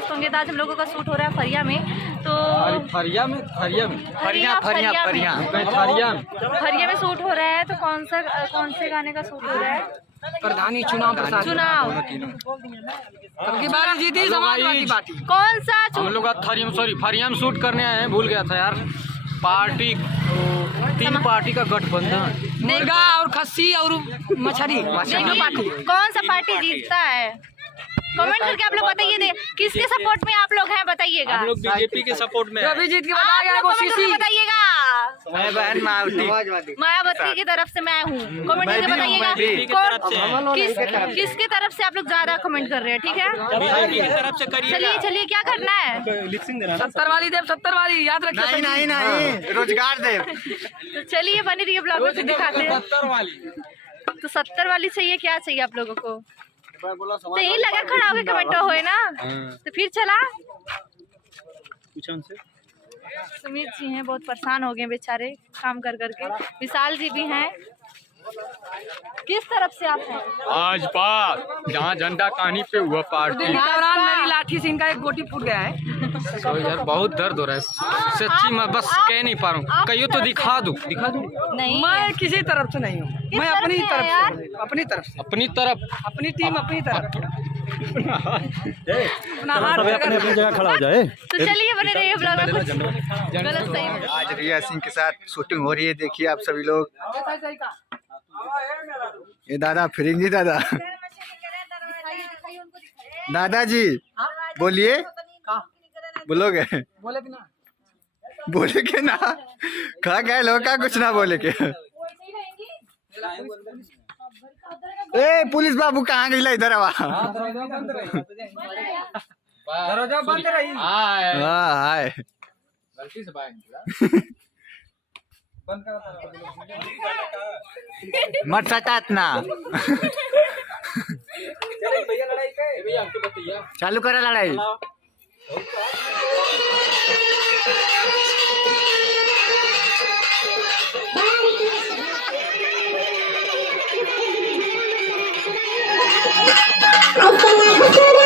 मस्त होंगे। आज हम लोगों का शूट हो रहा है फरिया में, तो फरिया में शूट हो रहा है। तो कौन से गाने का शूट हो रहा है? प्रधानी चुनाव बारी जीती समाजवादी पार्टी। कौन सा हम लोग फरिया में शूट करने आए हैं, भूल गया था यार। पार्टी 3 पार्टी का गठबंधन, मुर्गा और खस्सी और मछली। कौन सा पार्टी जीतता है? कमेंट करके आप लोग बताइए, किसके सपोर्ट में आप लोग हैं बताइएगा। हम लोग बीजेपी के सपोर्ट में आप लोग कमेंट करके बताइएगा। मैं बहन मायावती की तरफ से मैं हूँ, कमेंट करके बताइएगा किसके तरफ से आप लोग ज्यादा कमेंट कर रहे हैं। ठीक है, चलिए क्या करना है? 70 वाली देव, 70 वाली याद रखिए। नहीं रोजगार देव। तो चलिए बनी रही ब्लॉग में दिखाते हैं। 70 वाली, तो 70 वाली चाहिए, क्या चाहिए आप लोगों को? तो यही लगा खड़ा होकर कमेंट होए ना, तो फिर चला। सुमित जी हैं, बहुत परेशान हो गए बेचारे काम कर करके। विशाल जी भी हैं। किस तरफ से आप हैं? भाजपा, जहाँ झंडा कहानी पे हुआ पार्टी। मेरी लाठी से इनका एक गोटी फूट गया है। यार बहुत दर्द हो रहा है सच्ची, मैं बस कह नहीं पा रहा हूँ। कहियो तो दिखा दूँ। नहीं, मैं किसी तरफ से नहीं हूँ, मैं अपनी तरफ अपनी टीम अपनी तरफ। अपनी जगह खड़ा हो जाए। तो चलिए बने रहिए ब्लॉग में। कुछ गलत सही आज रिया सिंह के साथ शूटिंग हो रही है, देखिए आप सभी लोग। ये दादा फिरेंगी, दादाजी बोलिए, बोलोगे? बोले के ना कहा गए लोग का कुछ ना बोले के। ए पुलिस बाबू कहाँ गई? इधर आवा। दरवाजा बंद रही। हाय गलती से बाहर निकला। मत सटात ना। चालू करा लड़ाई। I